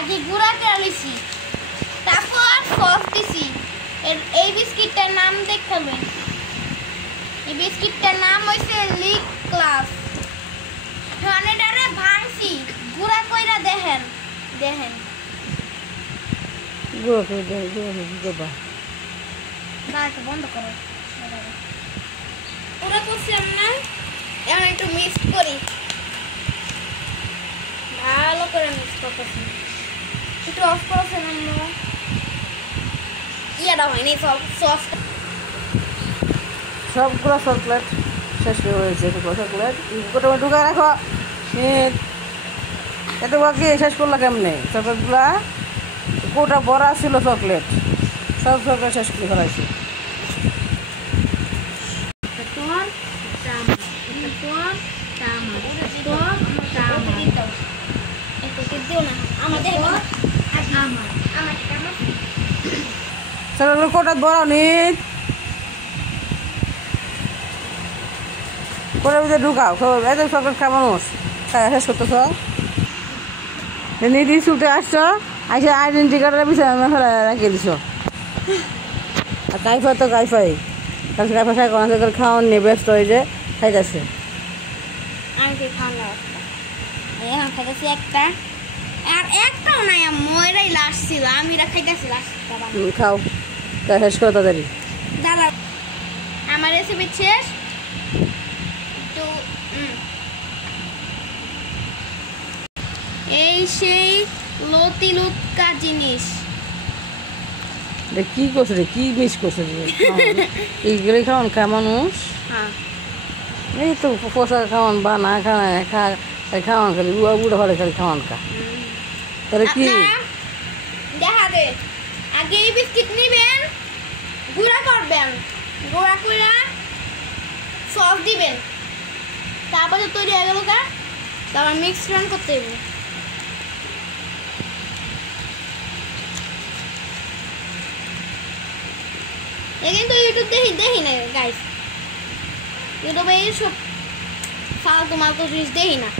আগে গুঁড়া করে লিছি, তারপর সস দিছি। এই বিস্কিটটার নাম দেখাবে, এই বিস্কিটটার নাম হইছে লিক ক্লাস। এটারে ভাঙছি, গুঁড়া কইরা দেখেন দেখেন গুঁড়ো করে দেয়, গুঁড়ো করে দেবা। গাড়িটা বন্ধ করো। গুঁড়া করছিলাম না, এখন একটু মিক্স করি, ভালো করে মিক্স করতেছি। একটু অফ করছেন আমরা ইয়াটা হয়নি সস। সবগুলো চকলেট শেষ হয়েছে। চকলেট গোটা ঢুকায় রাখো। এত কি শেষ করলো কেমনে? চকলেটগুলা কোটা বড়া ছিল চকলেট, সব চকলেট শেষ করে ফেলাইছি। কোটা বড়া নি কোটার ভিতরে ঢুকাও। এত চকলেট খায় মানুষ, খায় শেষ করতেছ। নিদি ছুটে আসছো, আসে আইডেন্টি কার্ডের বিছানা ফেলা রাখিয়ে দিছ। আর কাইফা তো কাইফাই, কালকে কাইফা সাই কোন আছে খাওয়ান নিয়ে ব্যস্ত হয়ে যে খাইতেছে। আমি খাওয়া এখন খাইতেছি একটা, আর একটাও নাই, ময়রাই লাস্ট ছিল, আমি খাইতেছি লাস্টটা। খাও, তাই শেষ করো তাড়াতাড়ি। দাদা আমার রেসিপি শেষ। তো এই সেই লতিলুৎকা জিনিস কি করছে রে, কি মিস করছে রে? এইগুলো খাওয়ান খায় মানুষ। হ্যাঁ, এই তো পোষা খাওয়ান বা না খাওয়ান খালি বুড়ো হলে খালি খাওয়ান খা। তাহলে কি দেখা দে, আগে এই বিস্কিট নিবেন, গুঁড়া করবেন, গুঁড়া করে সস দিবেন, তারপরে তৈরি হয়ে গেল। তারপর মিশ্রণ করতে হবে। কিন্তু ইউটিউব দেখি না গাইস, ইউটিউবে এইসব ফালতু মালতু জিনিস দেখি না।